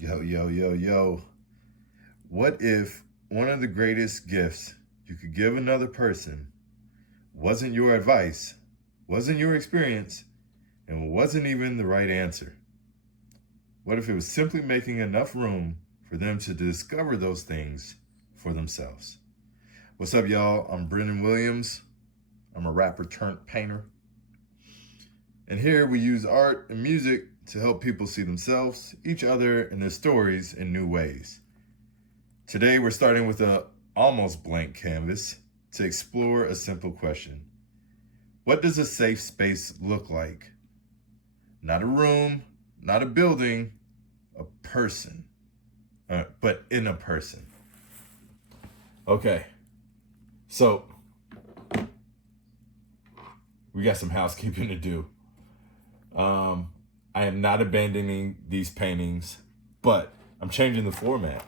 Yo, yo, yo, yo. What if one of the greatest gifts you could give another person wasn't your advice, wasn't your experience, and wasn't even the right answer? What if it was simply making enough room for them to discover those things for themselves? What's up, y'all? I'm Brendan Williams. I'm a rapper turned painter. And here we use art and music to help people see themselves, each other, and their stories in new ways. Today, we're starting with a almost blank canvas to explore a simple question. What does a safe space look like? Not a room, not a building, a person, but in a person. Okay, so we got some housekeeping to do. I am not abandoning these paintings, but I'm changing the format.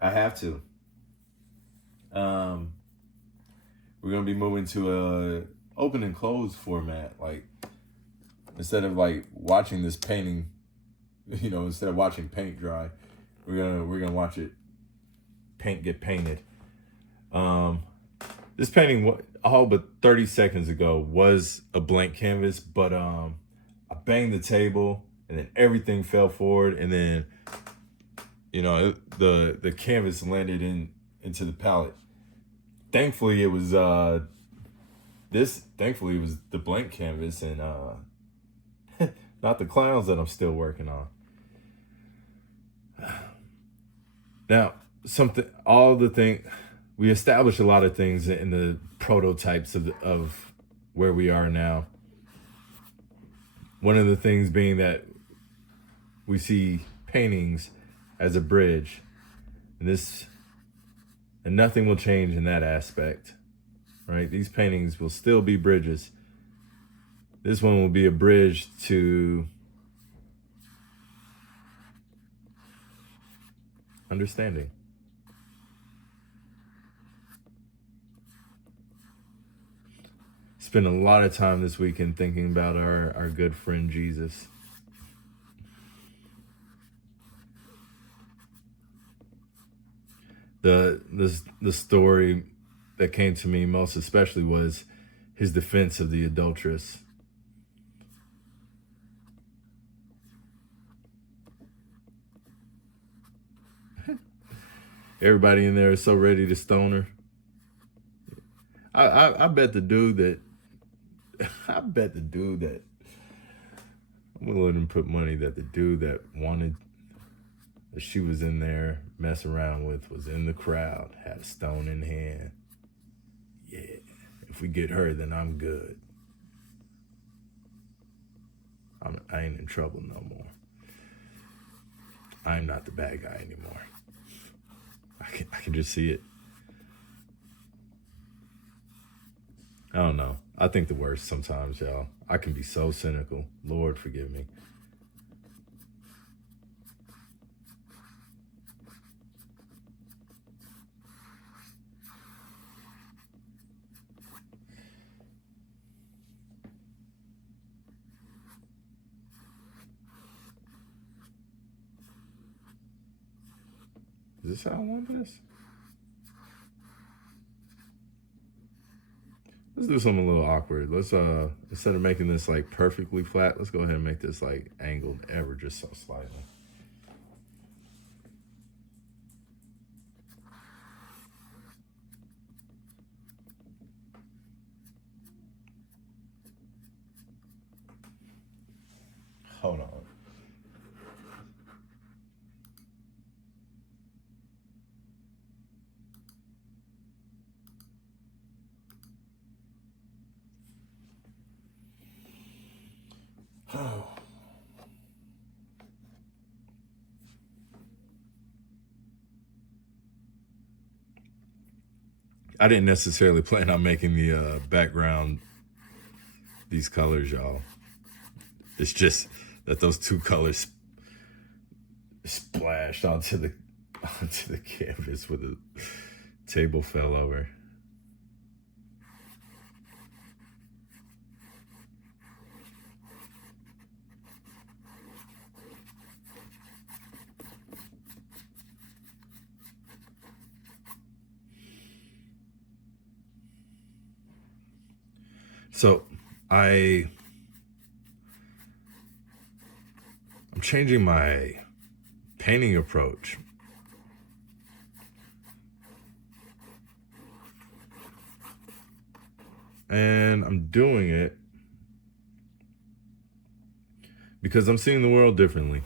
I have to. We're gonna be moving to a open and closed format. Like instead of like watching this painting, instead of watching paint dry, we're gonna watch it get painted. This painting, all but 30 seconds ago, was a blank canvas, but I banged the table and then everything fell forward, and then the canvas landed into the palette. Thankfully, it was Thankfully, it was the blank canvas and not the clowns that I'm still working on. Now, we established a lot of things in the prototypes of where we are now. One of the things being that we see paintings as a bridge, and nothing will change in that aspect, right? These paintings will still be bridges. This one will be a bridge to understanding. Spent a lot of time this weekend thinking about our good friend Jesus. The story that came to me most especially was his defense of the adulteress. Everybody in there is so ready to stone her. I bet the dude that I'm willing to put money that the dude that wanted that she was in there messing around with was in the crowd, had a stone in hand. Yeah, if we get her, then I'm good. I ain't in trouble no more. I'm not the bad guy anymore. I can just see it. I don't know. I think the worst sometimes, y'all. I can be so cynical. Lord, forgive me. Is this how I want this? Let's do something a little awkward. Let's instead of making this like perfectly flat, let's go ahead and make this like angled ever just so slightly. Hold on. I didn't necessarily plan on making the background these colors, y'all. It's just that those two colors splashed onto the canvas when the table fell over. So I'm changing my painting approach. And I'm doing it because I'm seeing the world differently.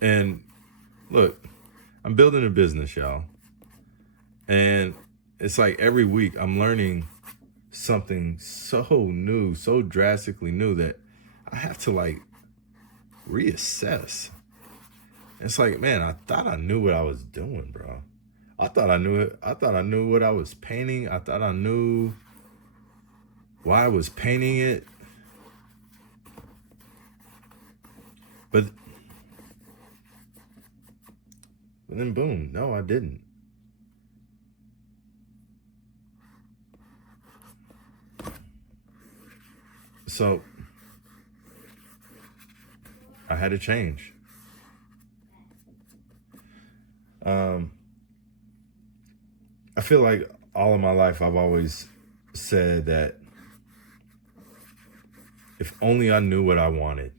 And look, I'm building a business, y'all. And it's like every week I'm learning something so new, so drastically new that I have to like reassess. It's like, man, I thought I knew what I was doing, bro. I thought I knew it. I thought I knew what I was painting. I thought I knew why I was painting it. But then boom, no, I didn't. So I had to change. I feel like all of my life I've always said that if only I knew what I wanted,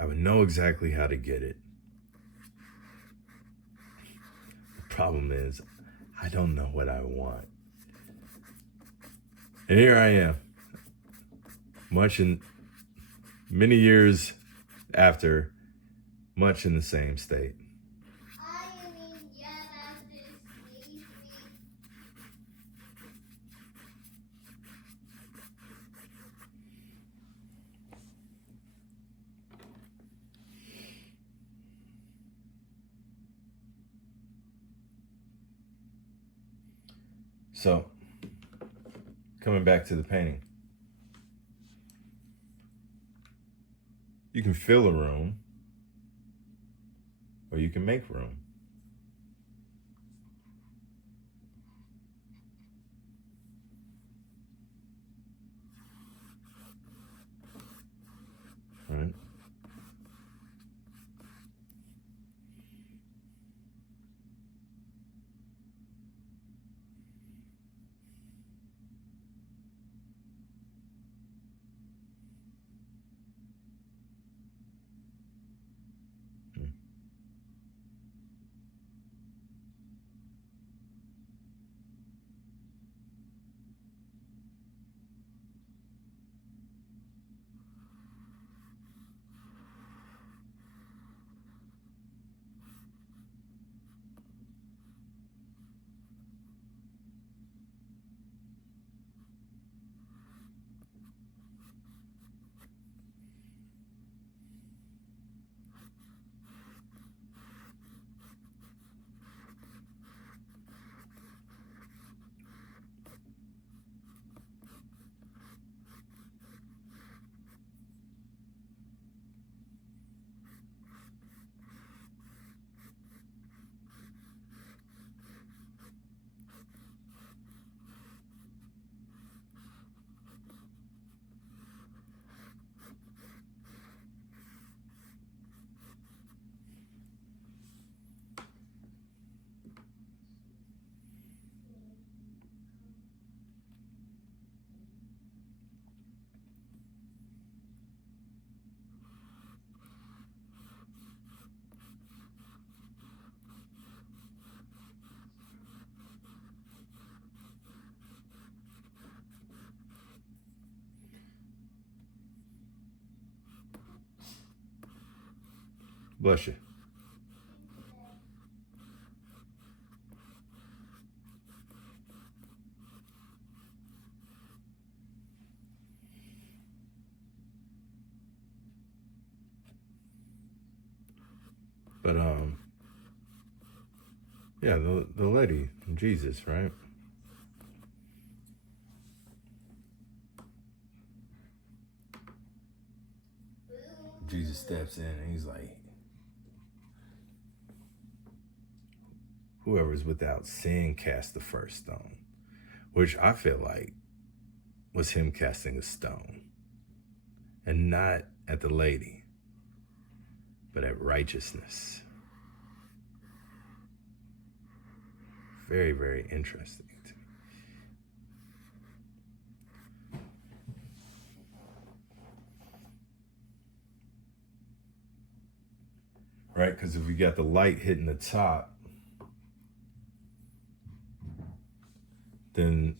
I would know exactly how to get it. The problem is, I don't know what I want. And here I am, many years after, much in the same state. So, coming back to the painting, you can fill a room or you can make room. Right? Bless you. But yeah, the lady, Jesus, right? Jesus steps in and he's like, whoever's without sin cast the first stone, which I feel like was him casting a stone, and not at the lady, but at righteousness. Very, very interesting. right? Because if we got the light hitting the top, then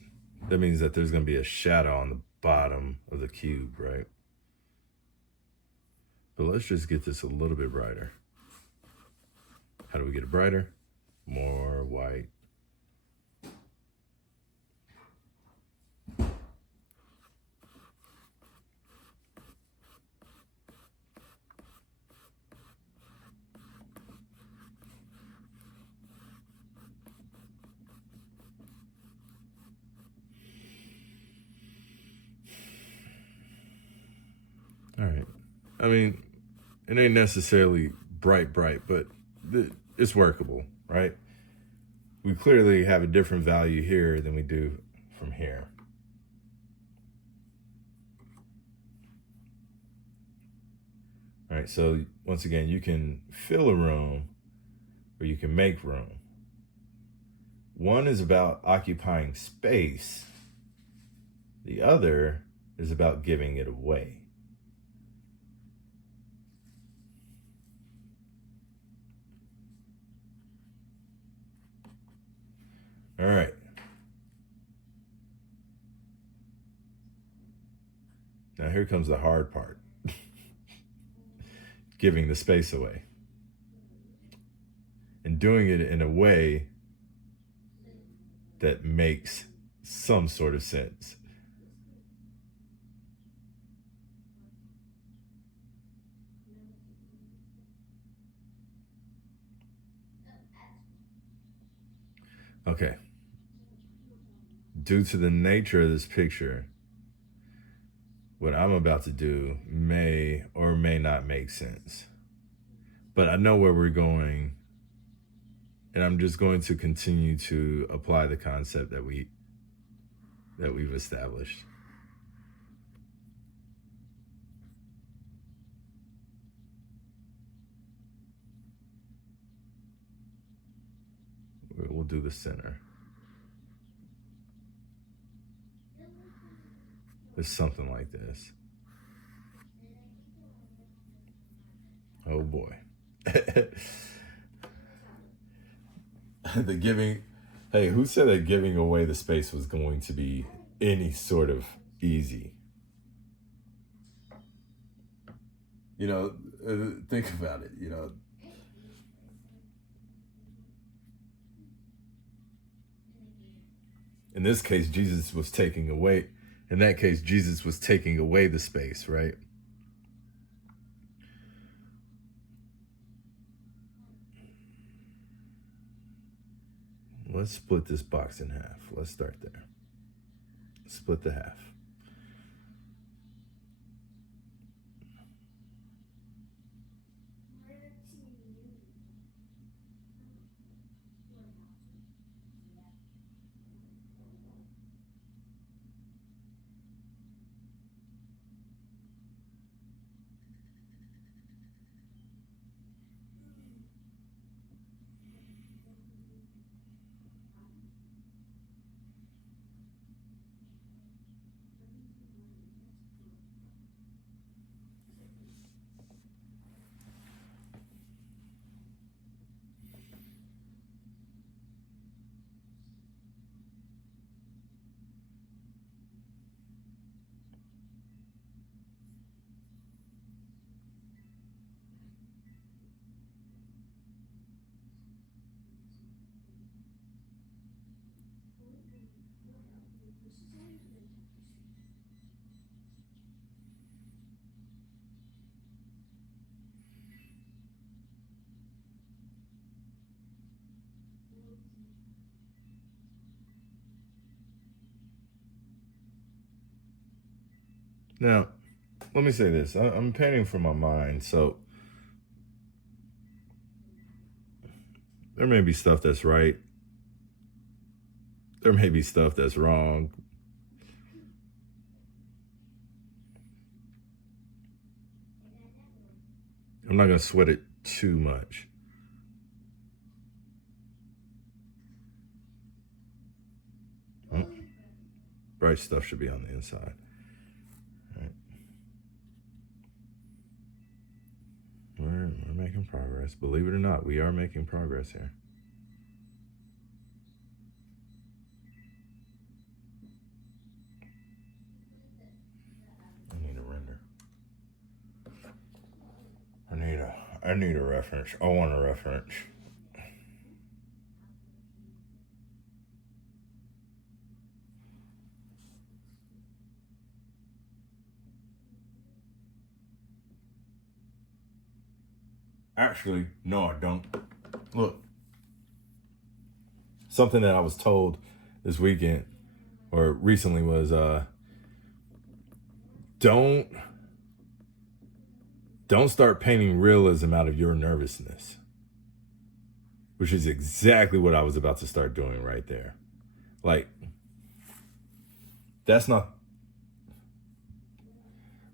that means that there's going to be a shadow on the bottom of the cube, right? But let's just get this a little bit brighter. How do we get it brighter? More white. All right. I mean, it ain't necessarily bright, but it's workable, right? We clearly have a different value here than we do from here. All right, so once again, you can fill a room or you can make room. One is about occupying space. The other is about giving it away. All right. Now here comes the hard part. Giving the space away. And doing it in a way that makes some sort of sense. Okay. Due to the nature of this picture, what I'm about to do may or may not make sense. But I know where we're going, and I'm just going to continue to apply the concept that we've established. We'll do the center. It's something like this. Oh boy. The giving, hey, who said that giving away the space was going to be any sort of easy? You know, think about it, you know. In this case, Jesus was taking away, in that case, Jesus was taking away the space, right? Let's split this box in half. Let's start there. Split the half. Now, let me say this. I'm painting from my mind, so there may be stuff that's right. There may be stuff that's wrong. I'm not going to sweat it too much. Bright stuff should be on the inside. All right. Where am making progress. Believe it or not, we are making progress here. I need a render. I need a reference. I want a reference. Actually, no, I don't. Look. Something that I was told this weekend or recently was don't start painting realism out of your nervousness. Which is exactly what I was about to start doing right there. Like, that's not...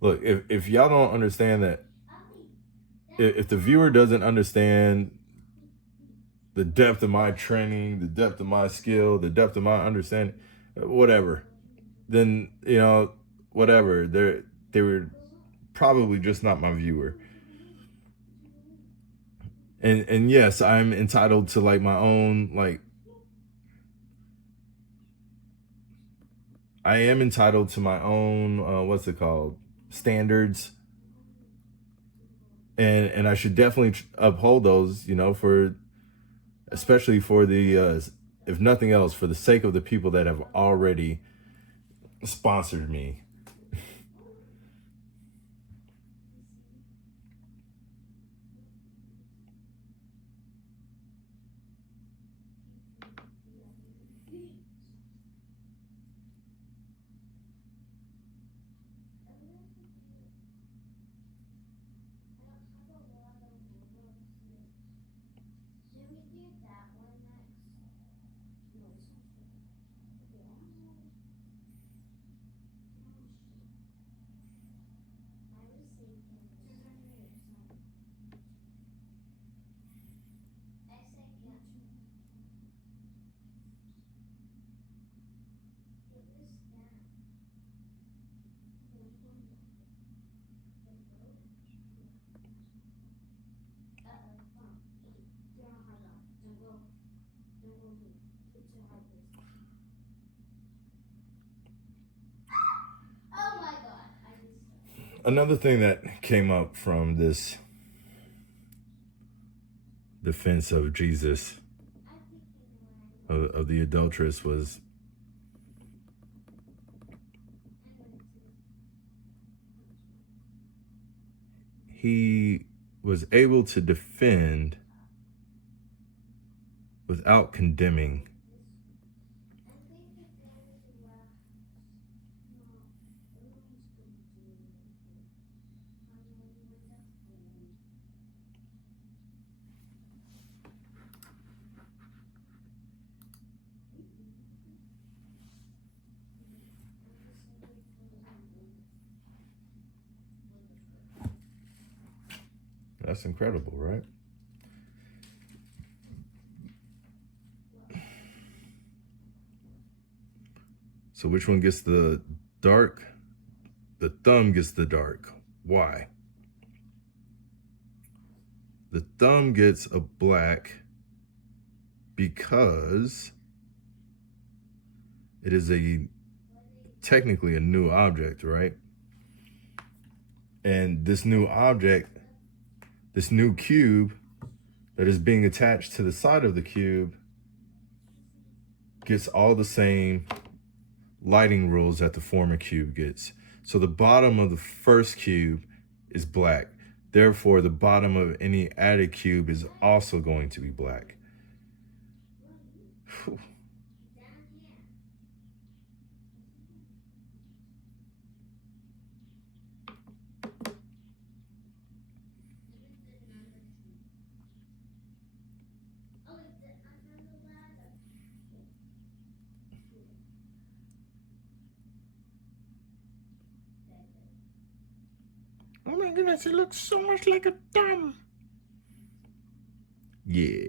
Look, if y'all don't understand that, if the viewer doesn't understand the depth of my training, the depth of my skill, the depth of my understanding, whatever, then, you know, whatever, they were probably just not my viewer. And yes, I'm entitled to like my own, like, I am entitled to my own, what's it called? Standards. And I should definitely uphold those, you know, for, especially for the, if nothing else, for the sake of the people that have already sponsored me. Another thing that came up from this defense of Jesus, of the adulteress, was he was able to defend without condemning. That's incredible, right? So which one gets the dark? The thumb gets the dark. Why? The thumb gets a black because it is technically a new object, right? And this new object, this new cube that is being attached to the side of the cube, gets all the same lighting rules that the former cube gets. So the bottom of the first cube is black. Therefore, the bottom of any added cube is also going to be black. Whew. Oh my goodness, it looks so much like a thumb. Yeah.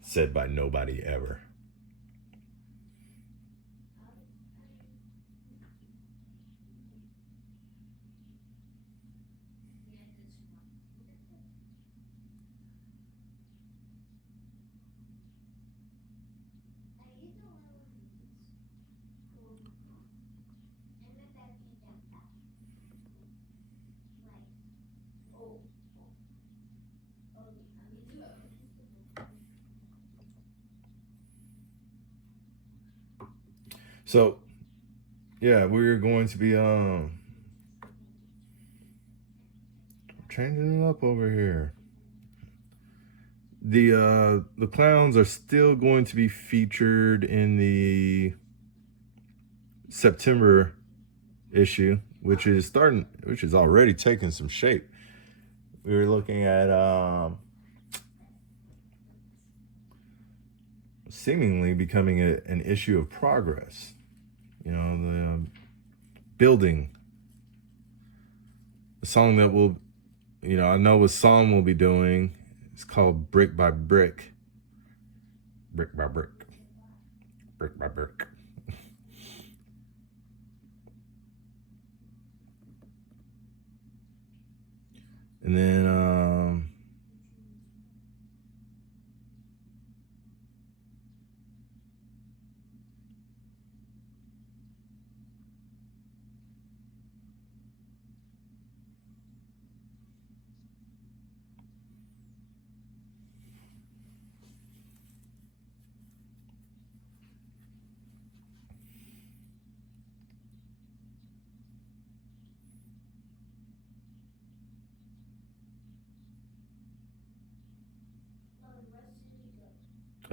Said by nobody ever. So yeah, we're going to be changing it up over here. The clowns are still going to be featured in the September issue, which is already taking some shape. We were looking at seemingly becoming an issue of progress. You know, the building. The song that will, I know what song we'll be doing. It's called Brick by Brick. Brick by Brick. Brick by Brick. And then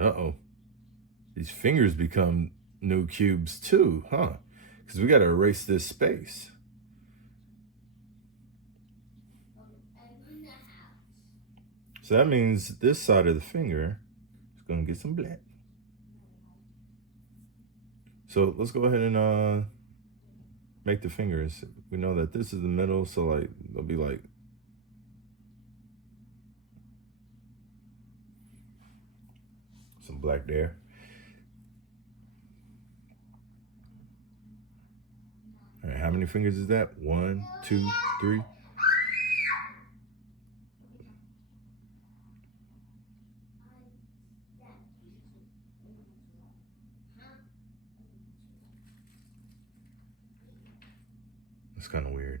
uh-oh. These fingers become new cubes too, huh? Because we got to erase this space. So that means this side of the finger is going to get some black. So let's go ahead and make the fingers. We know that this is the middle, so like they'll be like some black there. All right, how many fingers is that? 1, 2, 3. It's kind of weird.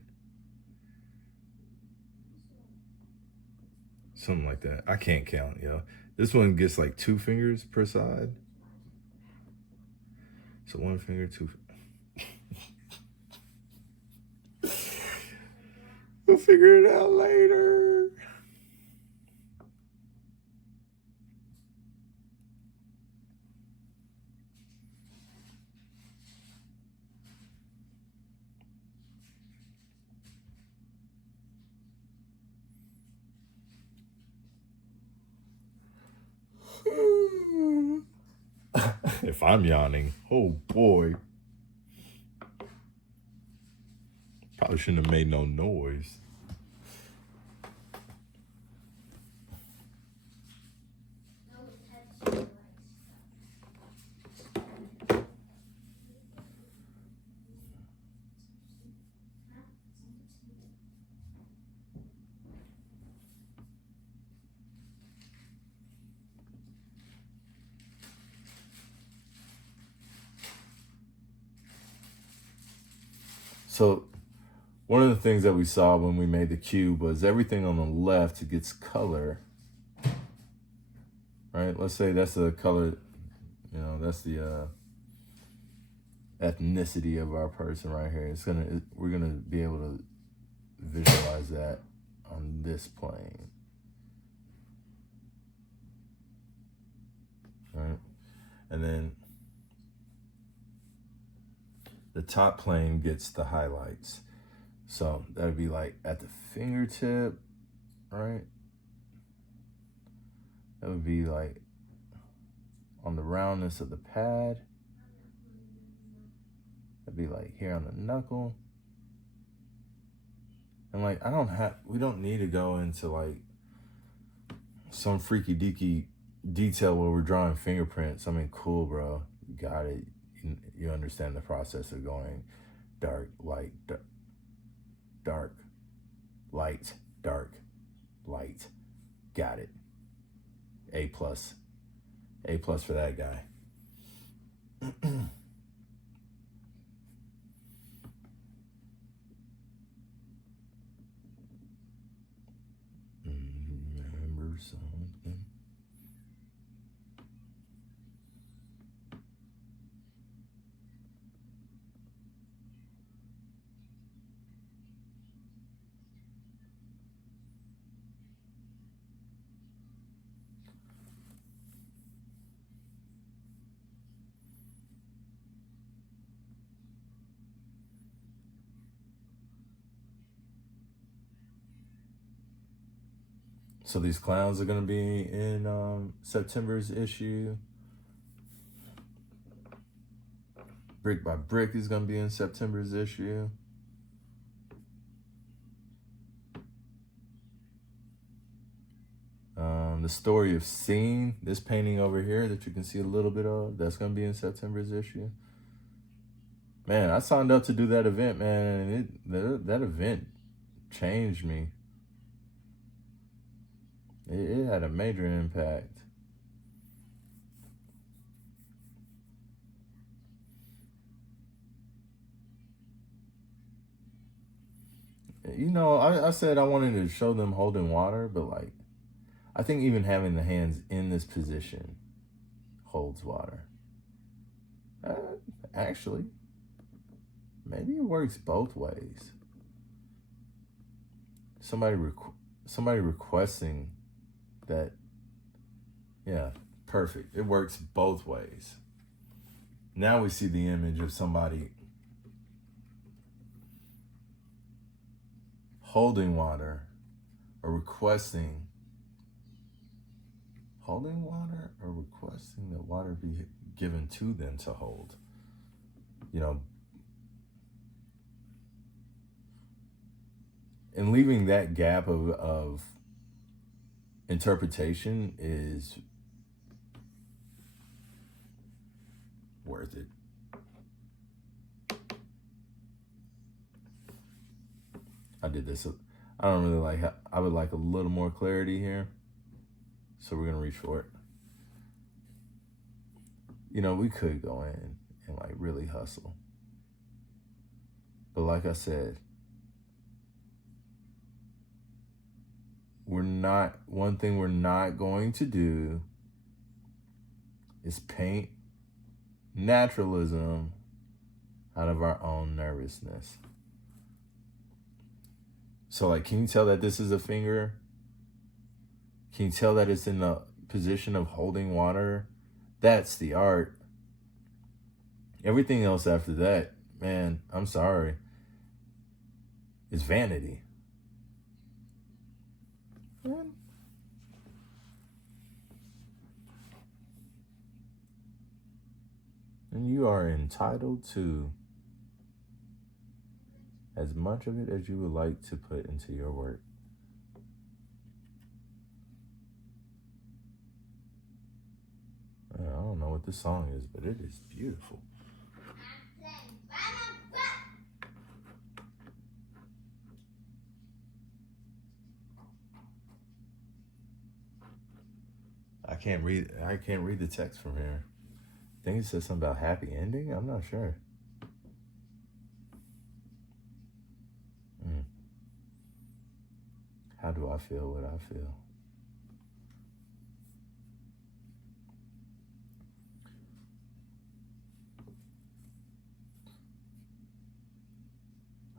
Something like that. I can't count, yo. This one gets like 2 fingers per side. So 1 finger, 2. We'll figure it out later. If I'm yawning, oh boy. Probably shouldn't have made no noise. So one of the things that we saw when we made the cube was everything on the left gets color, right? Let's say that's the color, that's the ethnicity of our person right here. We're gonna be able to visualize that on this plane, right? And then the top plane gets the highlights. So that would be like at the fingertip, right? That would be like on the roundness of the pad. That'd be like here on the knuckle. And like, we don't need to go into like some freaky deaky detail where we're drawing fingerprints. I mean, cool, bro. You got it. You understand the process of going dark, light, dark, light, dark, light. Got it. A+. A+ for that guy. Remember something? So these clowns are going to be in September's issue. Brick by Brick is going to be in September's issue. The Story of Seeing, this painting over here that you can see a little bit of, that's going to be in September's issue. Man, I signed up to do that event, man, and that event changed me. It had a major impact. You know, I said I wanted to show them holding water, but like, I think even having the hands in this position holds water. Actually, maybe it works both ways. Somebody requesting that, yeah, perfect. It works both ways. Now we see the image of somebody holding water or requesting that water be given to them to hold. You know, and leaving that gap of interpretation is worth it. I did this. I don't really like how, I would like a little more clarity here. So we're going to reach for it. You know, we could go in and like really hustle. But like I said, one thing we're not going to do is paint naturalism out of our own nervousness. So like, can you tell that this is a finger? Can you tell that it's in the position of holding water? That's the art. Everything else after that, man, I'm sorry, is vanity. Man. And you are entitled to as much of it as you would like to put into your work. I don't know what this song is, but it is beautiful. I can't read the text from here. I think it says something about happy ending. I'm not sure. How do I feel what I feel?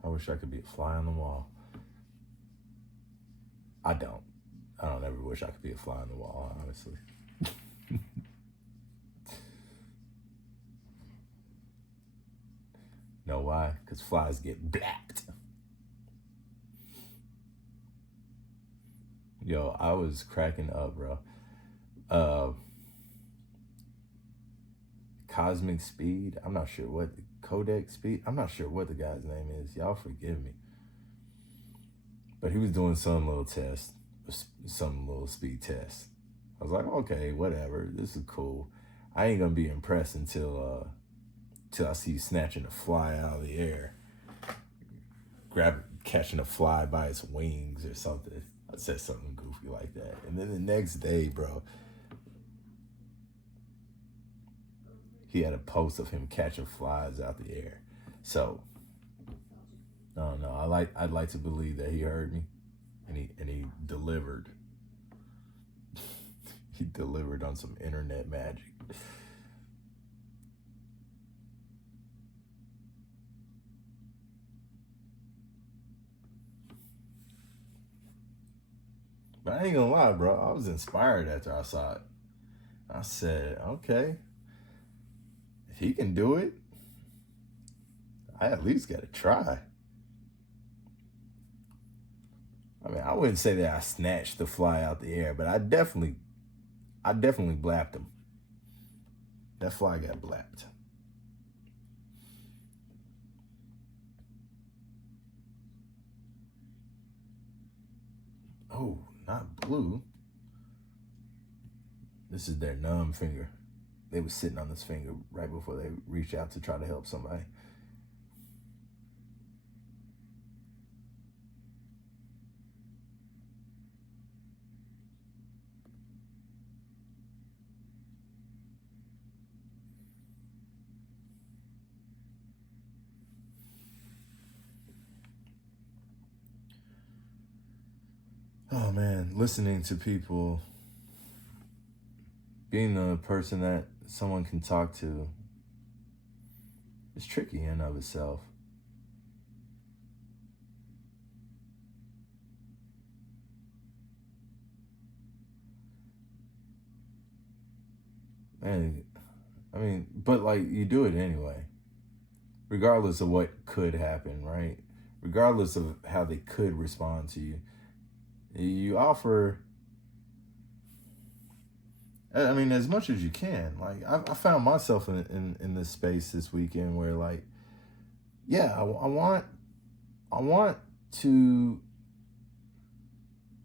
I wish I could be a fly on the wall. I don't ever wish I could be a fly on the wall, honestly. Know why? Because flies get blacked. Yo, I was cracking up, bro. Cosmic Speed. I'm not sure what Kodak Speed. I'm not sure what the guy's name is. Y'all forgive me. But he was doing some little test, some little speed test. I was like, okay, whatever. This is cool. I ain't gonna be impressed until I see you snatching a fly out of the air, catching a fly by its wings or something. I said something goofy like that. And then the next day, bro, he had a post of him catching flies out the air. So, I don't know. I'd like to believe that he heard me, and he delivered. He delivered on some internet magic. But I ain't gonna lie, bro. I was inspired after I saw it. I said, okay, if he can do it, I at least gotta try. I mean, I wouldn't say that I snatched the fly out the air, but I definitely blapped him. That fly got blapped. Oh, not blue. This is their numb finger. They was sitting on this finger right before they reached out to try to help somebody. Oh man, listening to people, being the person that someone can talk to, is tricky in and of itself. Man, I mean, but like you do it anyway, regardless of what could happen, right? Regardless of how they could respond to you, you offer. I mean, as much as you can. Like I found myself in this space this weekend where, like, yeah, I want to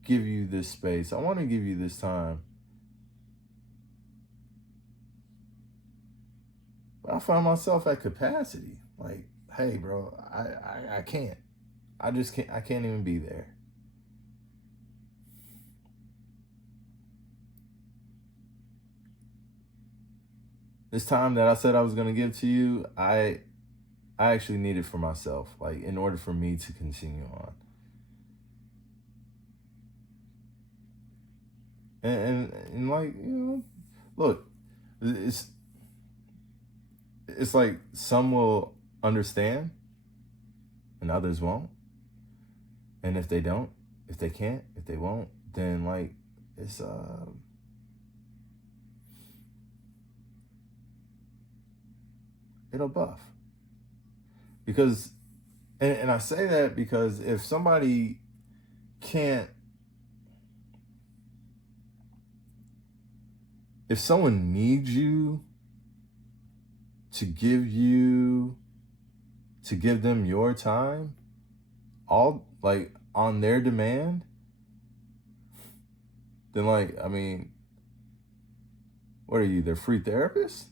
give you this space. I want to give you this time. But I found myself at capacity. Like, hey, bro, I can't. I just can't. I can't even be there. This time that I said I was gonna give to you, I actually need it for myself. Like, in order for me to continue on. And like, you know, look, it's like some will understand and others won't. And if they don't, if they can't, if they won't, then like it's it'll buff. Because and I say that because if somebody can't, if someone needs you to give them your time, all like on their demand, then like, I mean, what are you, their free therapist?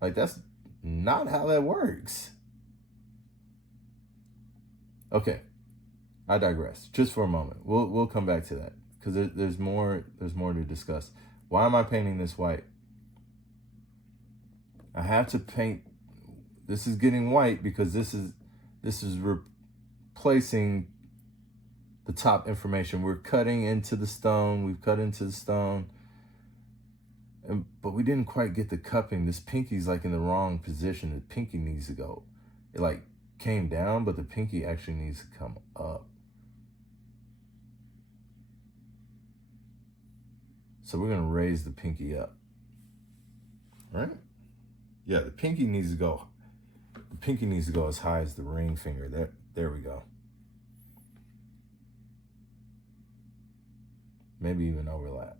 Like, that's not how that works. Okay, I digress. Just for a moment, we'll come back to that because there's more to discuss. Why am I painting this white? I have to paint. This is getting white because this is replacing the top information. We're cutting into the stone. We've cut into the stone, but we didn't quite get the cupping. This pinky's like in the wrong position. The pinky needs to go. It like came down, but the pinky actually needs to come up. So we're gonna raise the pinky up. Right? Yeah, the pinky needs to go. The pinky needs to go as high as the ring finger. There we go. Maybe even overlap.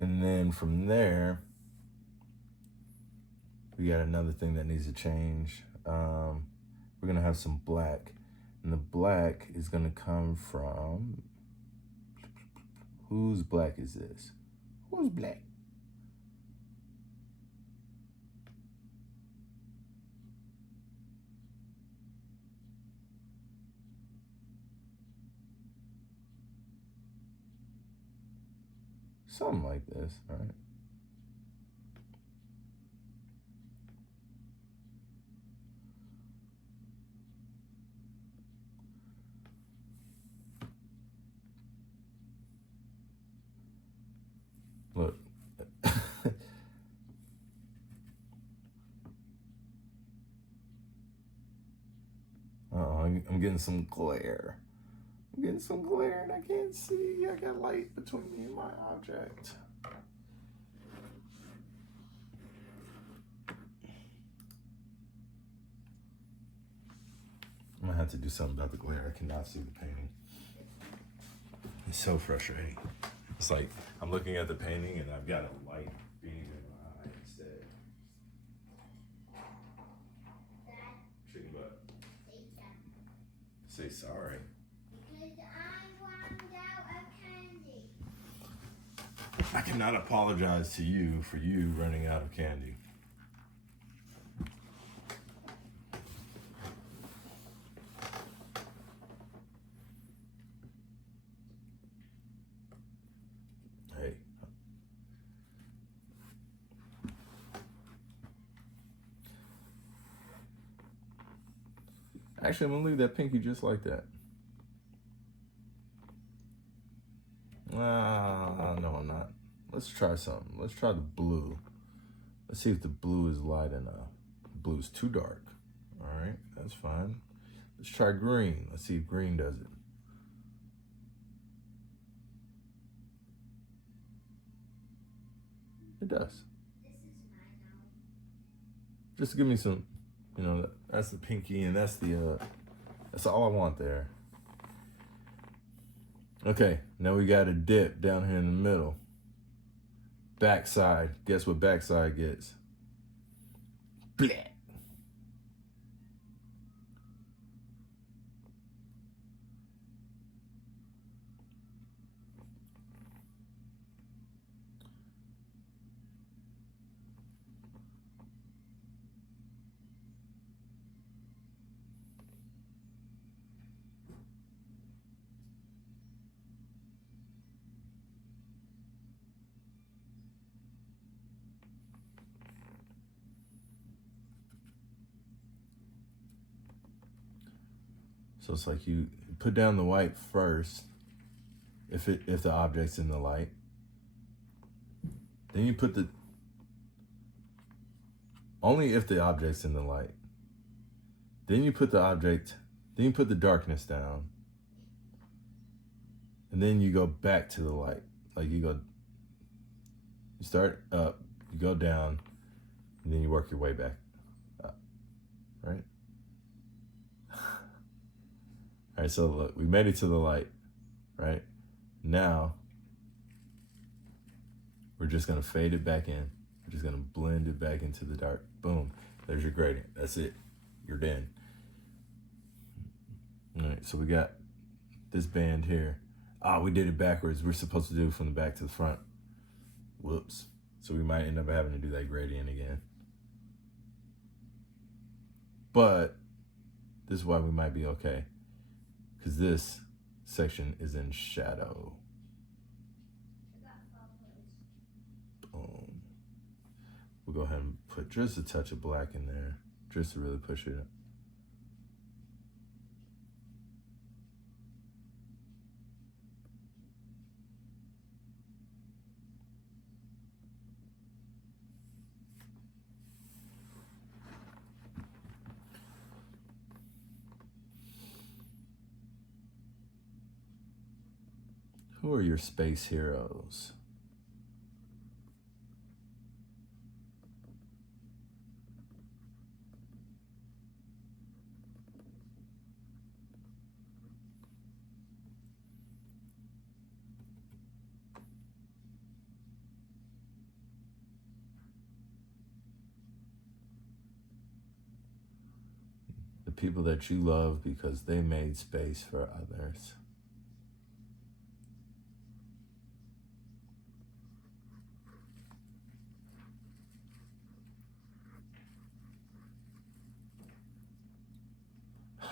And then from there, we got another thing that needs to change. We're gonna have some black, and the black is gonna come from. Whose black is this? Who's black? Something like this, all right? Look. I'm getting some glare. I'm getting some glare and I can't see. I got light between me and my object. I'm gonna have to do something about the glare. I cannot see the painting. It's so frustrating. It's like I'm looking at the painting and I've got a light beaming in my eye instead. Chicken butt. Say sorry. Because I ran out of candy. I cannot apologize to you for you running out of candy. Hey. Actually, I'm gonna leave that pinky just like that. No, I'm not. Let's try something. Let's try the blue. Let's see if the blue is light enough. Blue's too dark. All right, that's fine. Let's try green. Let's see if green does it. It does. This is my house. Just give me some, that's the pinky and that's all I want there. Okay, now we got a dip down here in the middle. Backside. Guess what backside gets? Bleh. So it's like you put down the white first, if the object's in the light. Then you put only if the object's in the light. Then you put the darkness down. And then you go back to the light. Like you start up, you go down, and then you work your way back up, right? All right, so look, we made it to the light, right? Now, we're just gonna fade it back in. We're just gonna blend it back into the dark. Boom, there's your gradient. That's it, you're done. All right, so we got this band here. We did it backwards. We're supposed to do it from the back to the front. Whoops. So we might end up having to do that gradient again. But this is why we might be okay. Because this section is in shadow. Boom. We'll go ahead and put just a touch of black in there, just to really push it up. Who are your space heroes? The people that you love because they made space for others.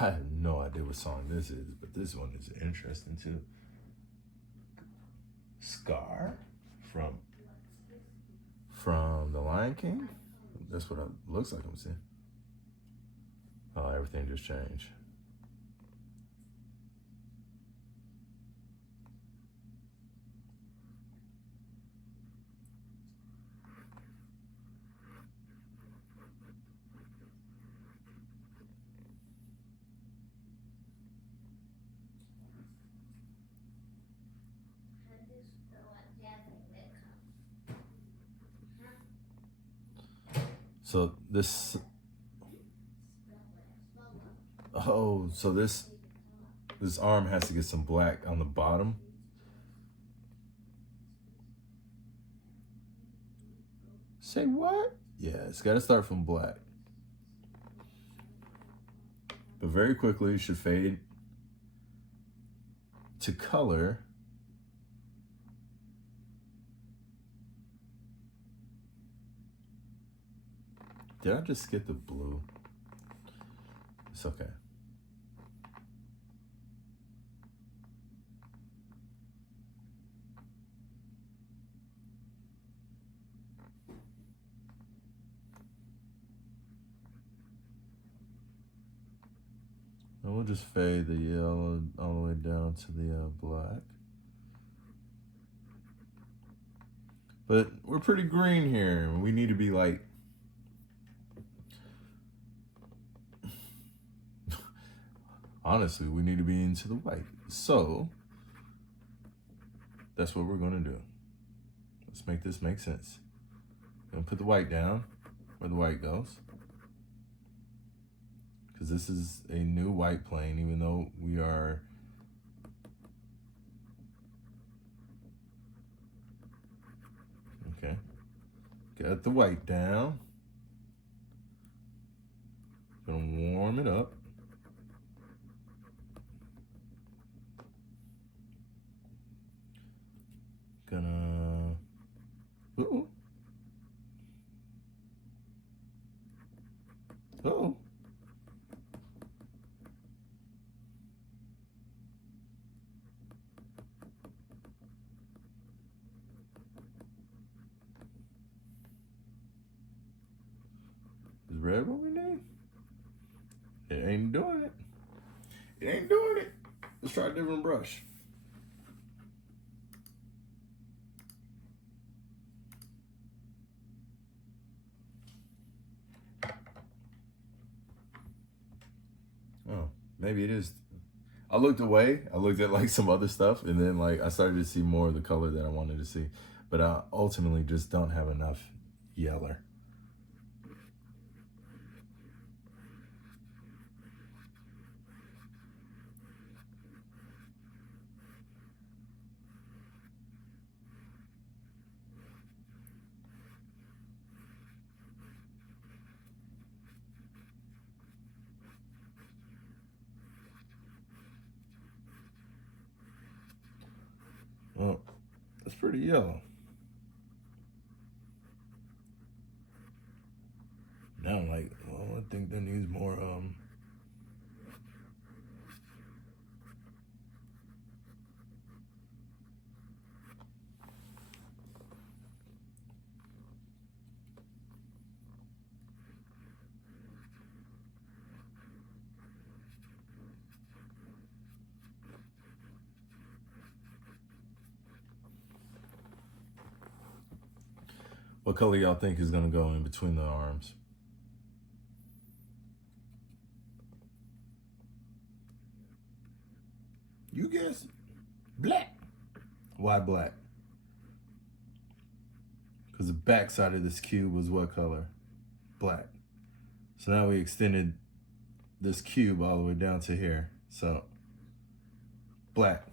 I have no idea what song this is, but this one is interesting too. Scar from The Lion King? That's what it looks like I'm seeing. Oh, everything just changed. So this, oh, so this arm has to get some black on the bottom. Say what? Yeah, it's got to start from black. But very quickly, it should fade to color. Did I just skip the blue? It's okay. And we'll just fade the yellow all the way down to the black. But we're pretty green here. We need to be like, honestly, we need to be into the white. So that's what we're gonna do. Let's make this make sense. Gonna put the white down where the white goes. Because this is a new white plane, even though we are okay. Got the white down. Gonna warm it up. Gonna uh-oh. Uh-oh. Is red what we need? It ain't doing it. It ain't doing it. Let's try a different brush. Oh, maybe it is. I looked away. I looked at like some other stuff, and then like I started to see more of the color that I wanted to see, but I ultimately just don't have enough yeller. Well, it's pretty yellow. Now I'm like, well, I think that needs more, what color y'all think is gonna go in between the arms? You guess. Black. Why black? Because the back side of this cube was what color? Black. So now we extended this cube all the way down to here. So, black.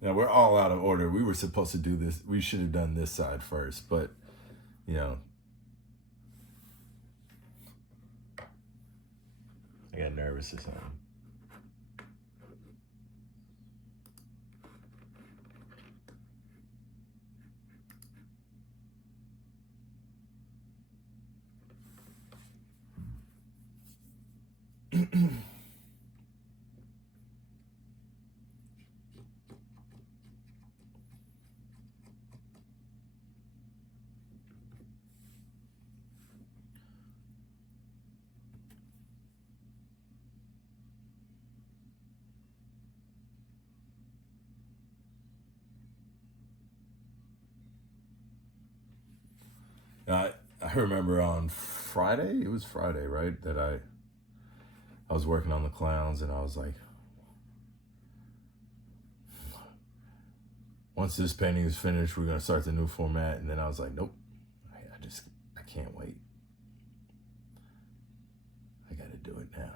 Now we're all out of order. We were supposed to do this. We should have done this side first, but, you know. I got nervous or something. I remember on Friday, it was Friday, right? That I was working on the clowns, and I was like, once this painting is finished, we're gonna start the new format. And then I was like, nope, I can't wait. I gotta do it now.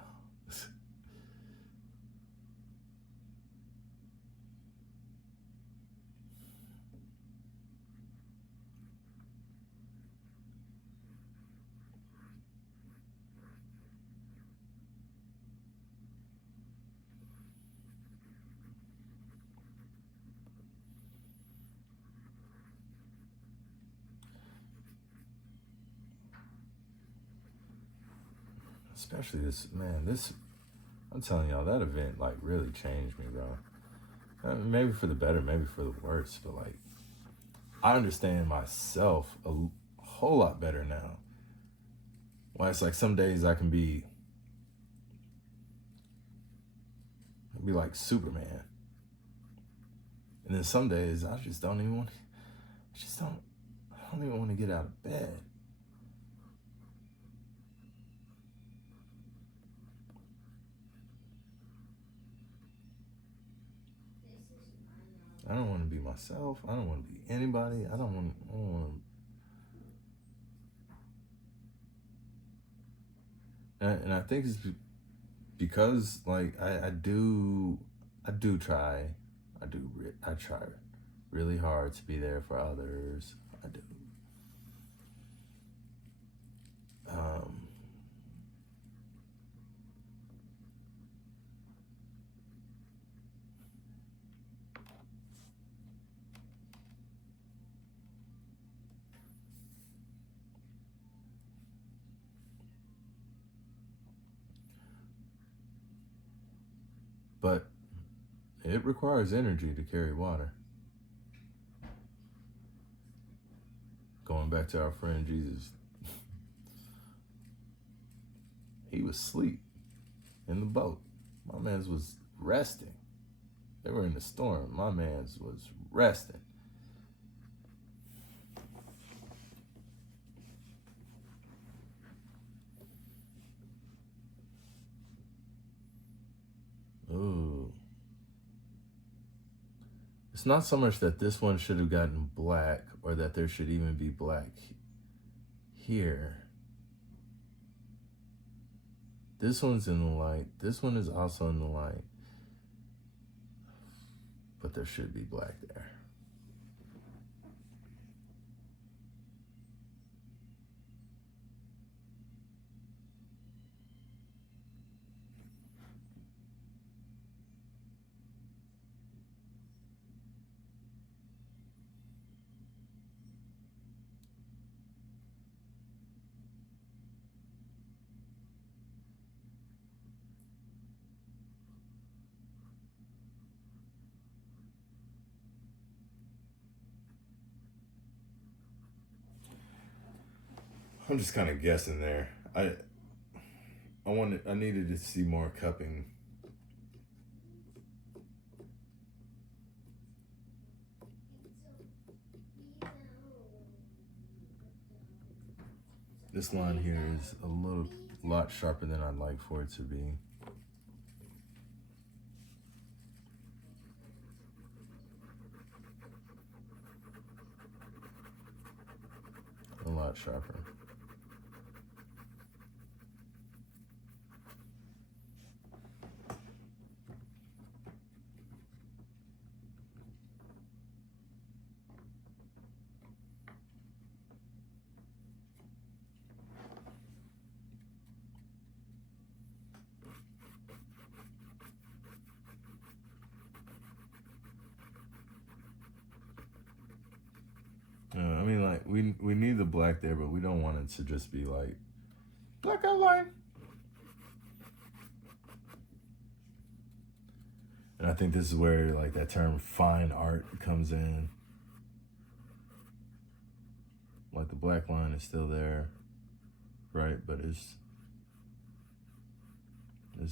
Especially this, I'm telling y'all, that event like really changed me, bro. Maybe for the better, maybe for the worse, but like, I understand myself a whole lot better now. Why it's like some days I can be like Superman. And then some days I just don't even want to, I don't even want to get out of bed. I don't want to be myself. I don't want to be anybody. I don't want to. And I think it's because like I try really hard to be there for others. I do. But it requires energy to carry water. Going back to our friend Jesus, he was asleep in the boat. My man's was resting. They were in the storm. My man's was resting. Ooh. It's not so much that this one should have gotten black or that there should even be black here. This one's in the light. This one is also in the light. But there should be black there. I'm just kind of guessing there. I needed to see more cupping. This line here is a lot sharper than I'd like for it to be. A lot sharper. I mean, like, we need the black there, but we don't want it to just be like black outline. And I think this is where like that term fine art comes in. Like the black line is still there, right? But it's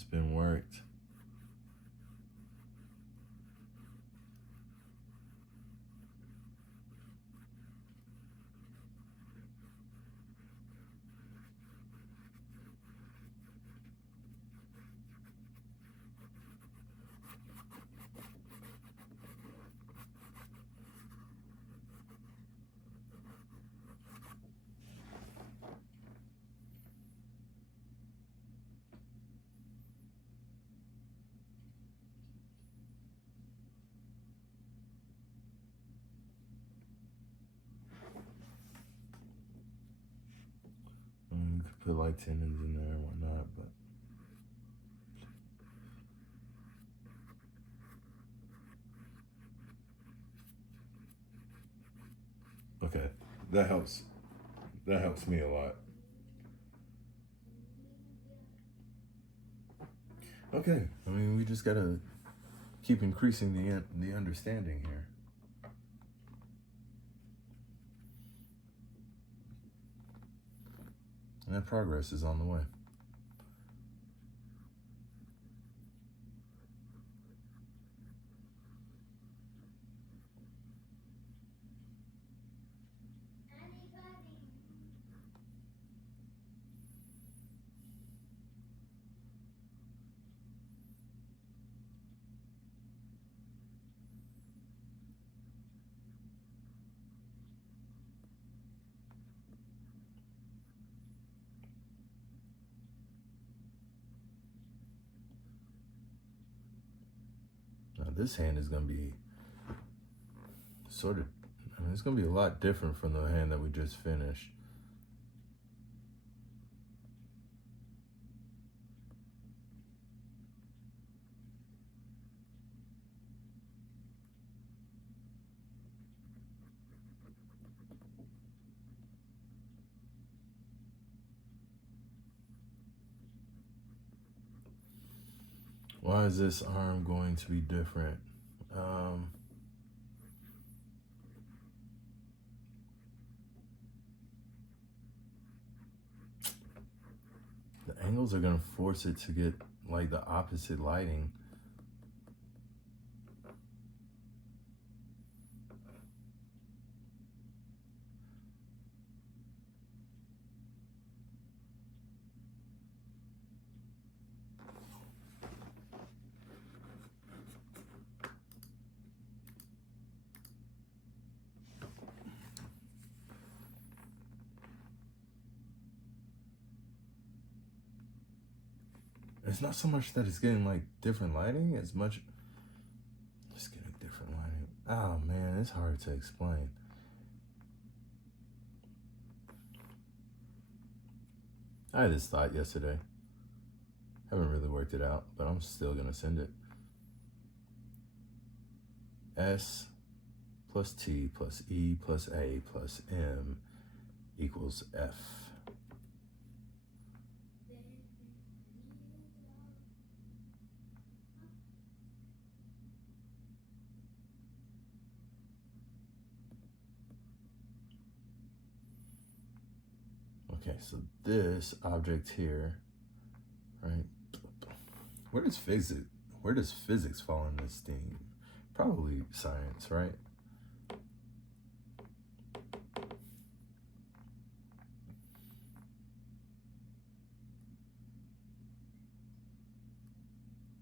been worked. put like tendons in there and whatnot, but okay, that helps. That helps me a lot. Okay, I mean, we just gotta keep increasing the understanding here. And that progress is on the way. Now this hand is gonna be sort of, I mean, it's gonna be a lot different from the hand that we just finished. Why is this arm going to be different? The angles are gonna force it to get like the opposite lighting. It's not so much that it's getting like different lighting as much it's getting different lighting. Oh man, it's hard to explain. I had this thought yesterday. Haven't really worked it out, but I'm still gonna send it. S plus T plus E plus A plus M equals F. Okay, so this object here, right? Where does physics fall in this theme? Probably science, right?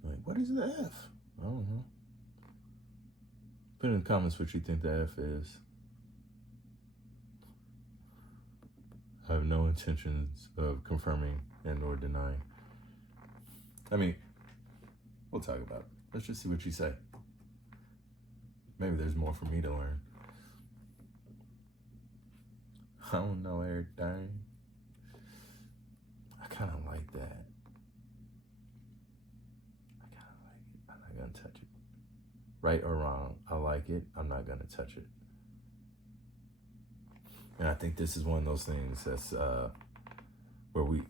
Like, what is the F? I don't know. Put in the comments what you think the F is. I have no intentions of confirming and or denying. I mean, we'll talk about it. Let's just see what you say. Maybe there's more for me to learn. I don't know everything. I kind of like that. I kind of like it. I'm not going to touch it. Right or wrong, I like it. I'm not going to touch it. And I think this is one of those things that's where we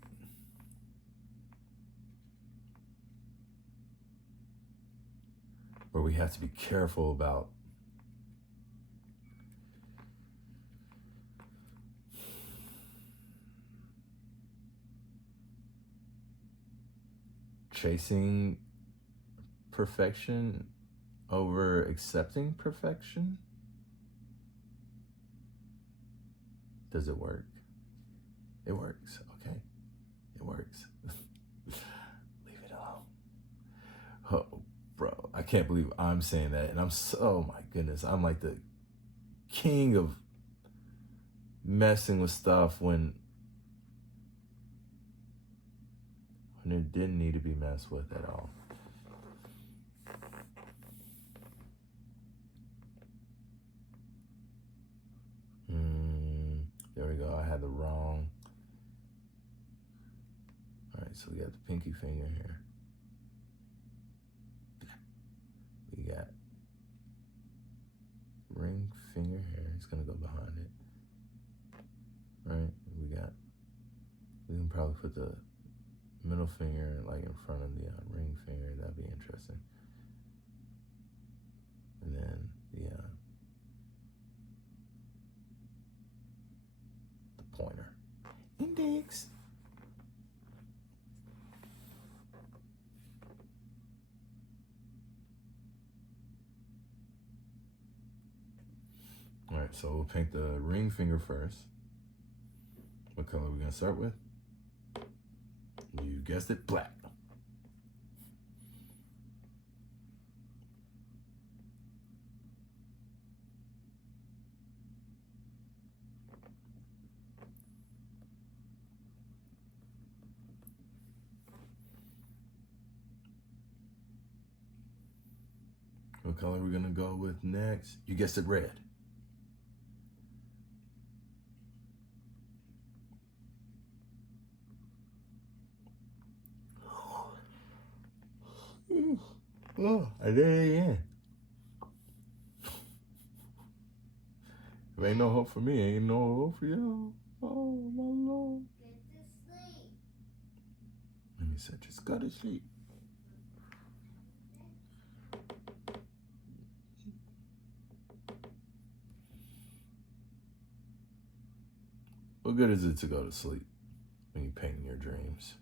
have to be careful about chasing perfection over accepting perfection. Does it work? It works, okay? It works. Leave it alone. Oh, bro, I can't believe I'm saying that. And oh my goodness, I'm like the king of messing with stuff when it didn't need to be messed with at all. There we go. I had the wrong so we got the pinky finger here. We got ring finger here. It's gonna go behind it. Right? We can probably put the middle finger like in front of the ring finger. That'd be interesting. And then the pointer. Index. All right, so we'll paint the ring finger first. What color are we gonna start with? You guessed it, black. What color are we gonna go with next? You guessed it, red. Oh, I did it again. If ain't no hope for me, ain't no hope for y'all. Oh, my Lord. Get to sleep. Let me say, just go to sleep. What good is it to go to sleep when you paint in your dreams?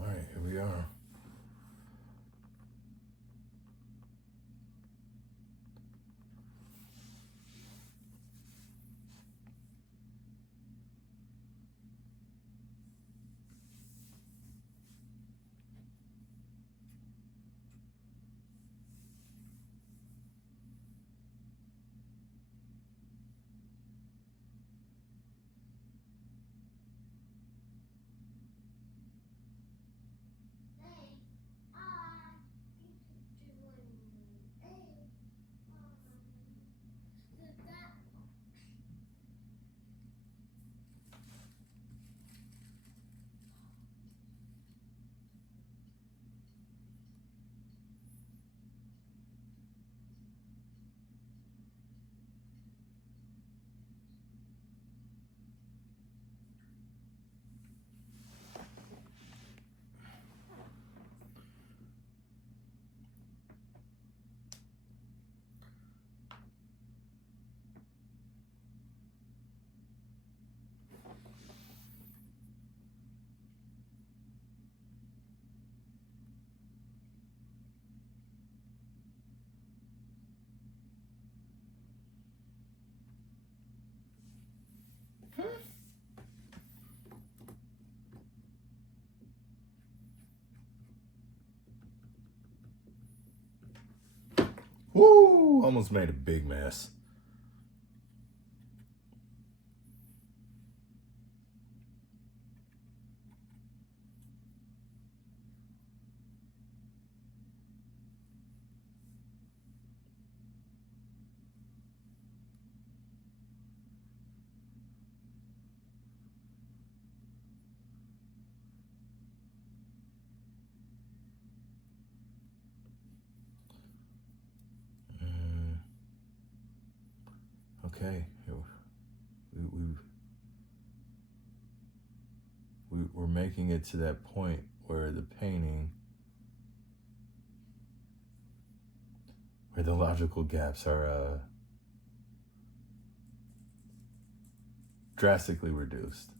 All right, here we are. Woo! Almost made a big mess. okay, we're making it to that point where the painting, where the logical gaps are drastically reduced.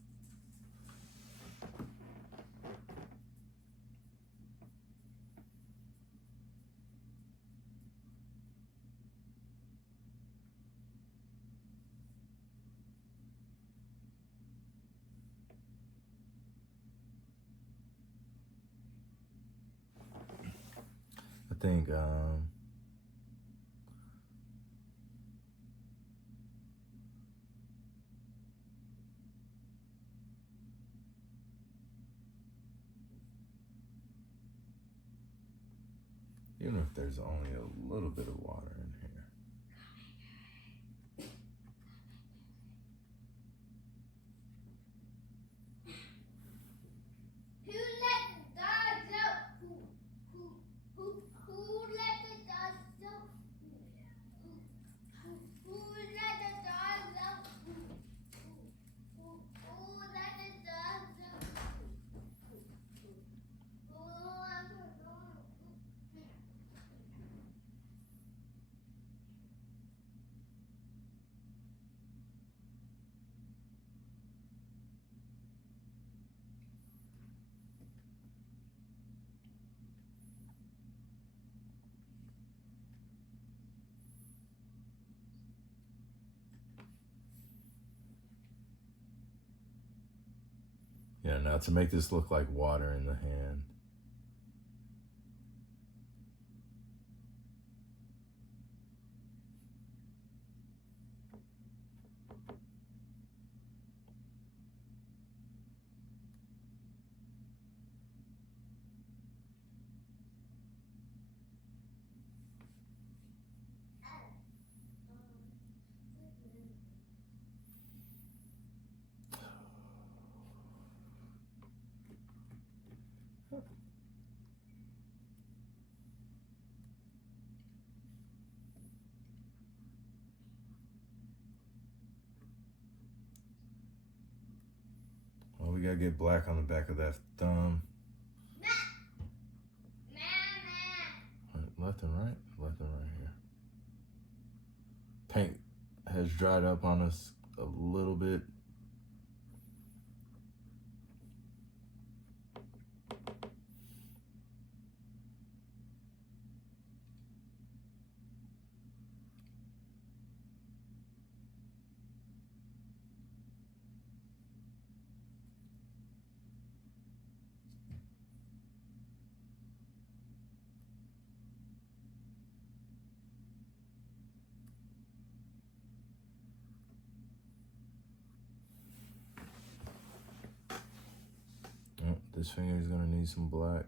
I think even if there's only a little bit of water in here. Who let the dogs out? Who let the dogs out? Who let the dogs out? Who let the dogs out? Yeah, now to make this look like water in the hand. Well, we gotta get black on the back of that thumb. Left and right? Left and right here. Paint has dried up on us a little bit. Oh, this finger is gonna need some black.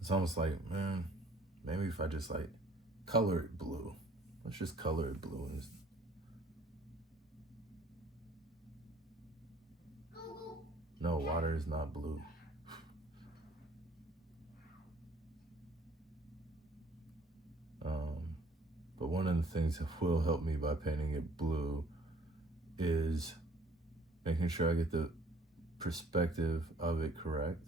It's almost like, man, maybe if I just like color it blue. Let's just color it blue. No, water is not blue. But one of the things that will help me by painting it blue is making sure I get the perspective of it correct.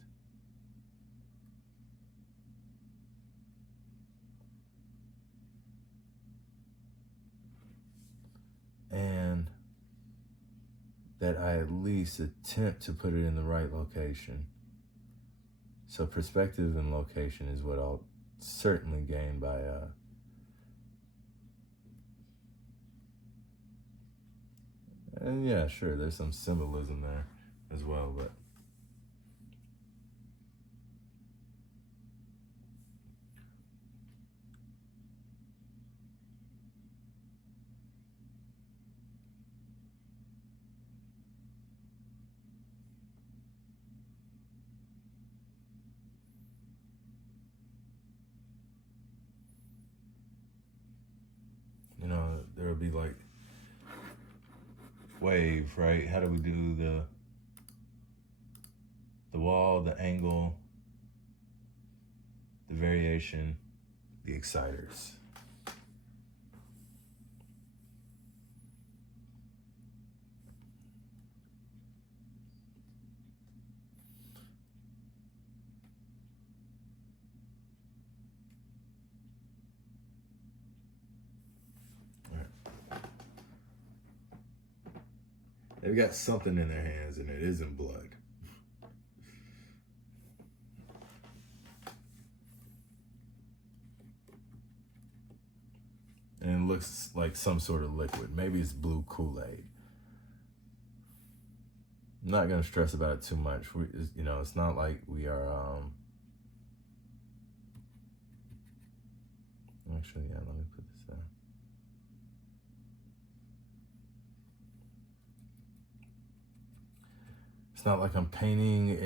And that I at least attempt to put it in the right location. So perspective and location is what I'll certainly gain by and yeah, sure, there's some symbolism there as well, but be like wave, right? How do we do the wall, the angle, the variation, the exciters? They've got something in their hands and it isn't blood. And it looks like some sort of liquid. Maybe it's blue Kool-Aid. I'm not going to stress about it too much. It's not like we are... Actually, yeah, let me put this down. It's not like I'm painting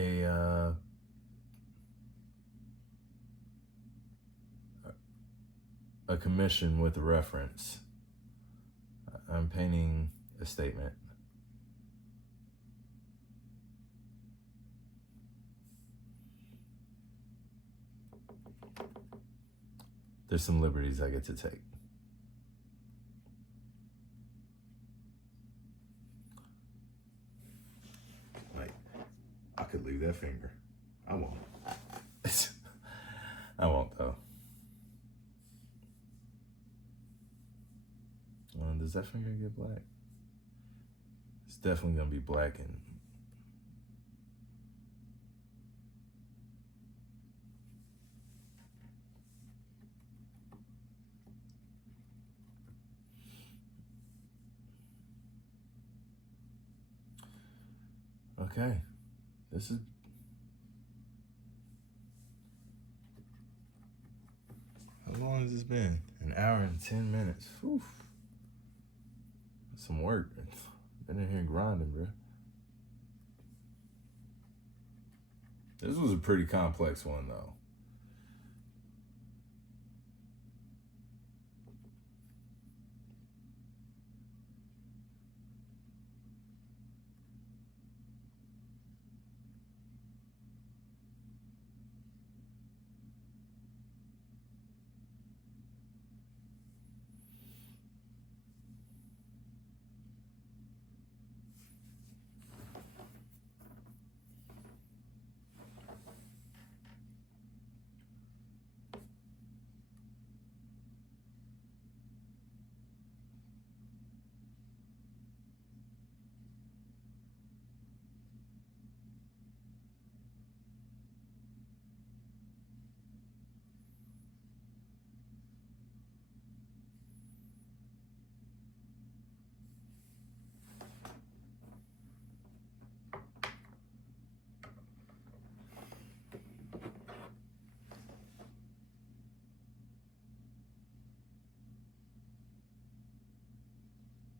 a commission with a reference. I'm painting a statement. There's some liberties I get to take. Like, I could leave that finger. I won't. I won't, though. Does that finger get black? It's definitely gonna be black and okay. This is how long has this been? An hour and 10 minutes. Whew. Some work. Been in here grinding, bro. This was a pretty complex one, though.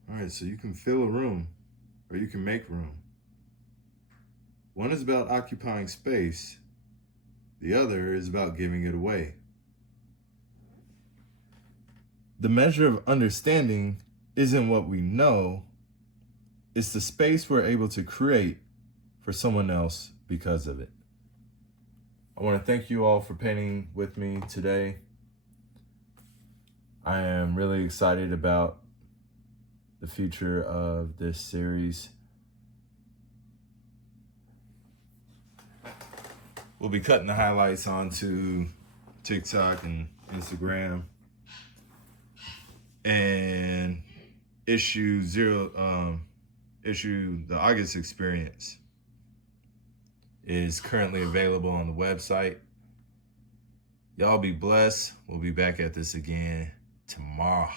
All right, so you can fill a room or you can make room. One is about occupying space. The other is about giving it away. The measure of understanding isn't what we know. It's the space we're able to create for someone else because of it. I want to thank you all for painting with me today. I am really excited about the future of this series. We'll be cutting the highlights onto TikTok and Instagram. And issue the August experience is currently available on the website. Y'all be blessed. We'll be back at this again tomorrow.